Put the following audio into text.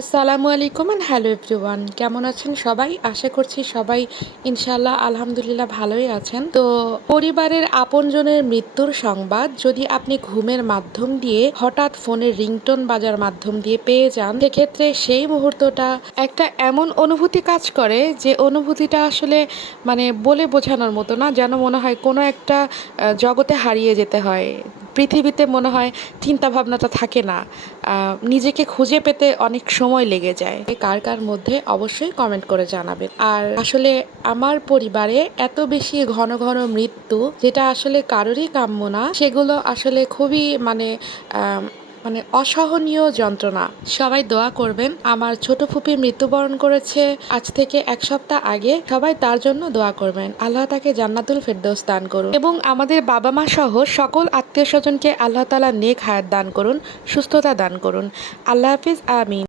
আসসালামু আলাইকুম and hello everyone, কেমন আছেন সবাই? আশা করছি সবাই ইনশাআল্লাহ আলহামদুলিল্লাহ ভালোই আছেন। তো পরিবারের আপনজনের মৃত্যুর সংবাদ যদি আপনি ঘুমের মাধ্যম দিয়ে হঠাৎ ফোনের রিংটোন বাজার মাধ্যম দিয়ে পেয়ে যান, সেক্ষেত্রে সেই মুহূর্তটা একটা এমন অনুভূতি কাজ করে যে অনুভূতিটা আসলে বলে বোঝানোর মতো না, যেন মনে হয় কোনো একটা জগতে হারিয়ে যেতে হয়। পৃথিবীতে মনে হয় চিন্তা ভাবনাটা থাকে না। নিজেকে খুঁজে পেতে অনেক সময় লেগে যায়। কার কার মধ্যে অবশ্যই কমেন্ট করে জানাবেন। আর আসলে আমার পরিবারে এত বেশি ঘন ঘন মৃত্যু, যেটা আসলে কারোরই কাম্য না, সেগুলো আসলে খুবই আহ, অসহনীয় যন্ত্রণা। সবাই দোয়া করবেন। আমার ছোট ফুপি মৃত্যুবরণ করেছে আজ থেকে 1 সপ্তাহ আগে। সবাই তার জন্য দোয়া করবেন, আল্লাহ তাকে জান্নাতুল ফেরদৌস দান করুন এবং আমাদের বাবা মা সহ সকল আত্মীয় স্বজনকে আল্লাহ তাআলা নেক হায়াত দান করুন, সুস্থতা দান করুন। আল্লাহ হাফিজ, আমিন।